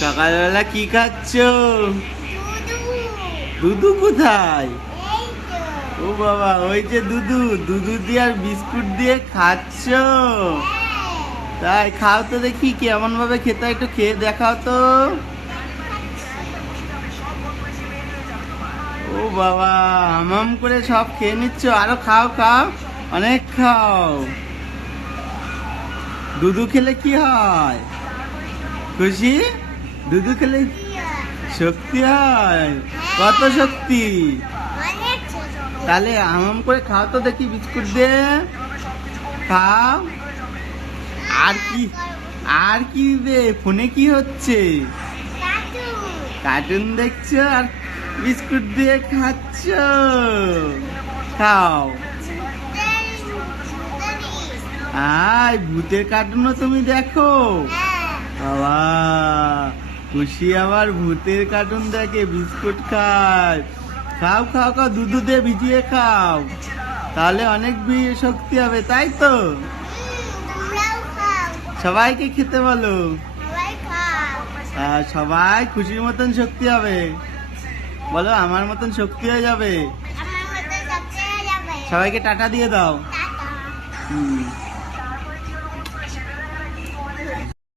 সকালবেলা কি খাচ্ছ? দুধু কোথায়? ও বাবা, ওই যে দুধু দুধু দিয়ে আর বিস্কুট দিয়ে খাচ্ছ? তাই খাও তো দেখি কেমন ভাবে খেতে, একটু খেয়ে দেখাও তো। ও বাবা, হামাম করে সব খেয়ে নিচ্ছ, আরো খাও খাও, অনেক খাও। দুধু খেলে কি হয় খুশি? দুধু খেলে শক্তি হয়? কত শক্তি? তাহলে হামাম করে খাও তো দেখি বিস্কুট দিয়ে খাও। আর কি আর কি রে, ফোনে কি হচ্ছে? কার্টুন দেখছো আর বিস্কুট দিয়ে খাচ্ছ? খাও। আয়, ভূতের কার্টুনও তুমি দেখো? বাবা, খুশি আবার ভূতের কার্টুন দেখে, বিস্কুট খায়। খাও খাও খাও, দুধ দিয়ে ভিজিয়ে খাও, তাহলে অনেক শক্তি হবে, তাই তো? সবাইকে খেতে বলো, সবাই খুশির মতন শক্তি হবে। বলো আমার মতন শক্তি হয়ে যাবে। সবাইকে টাটা দিয়ে দাও।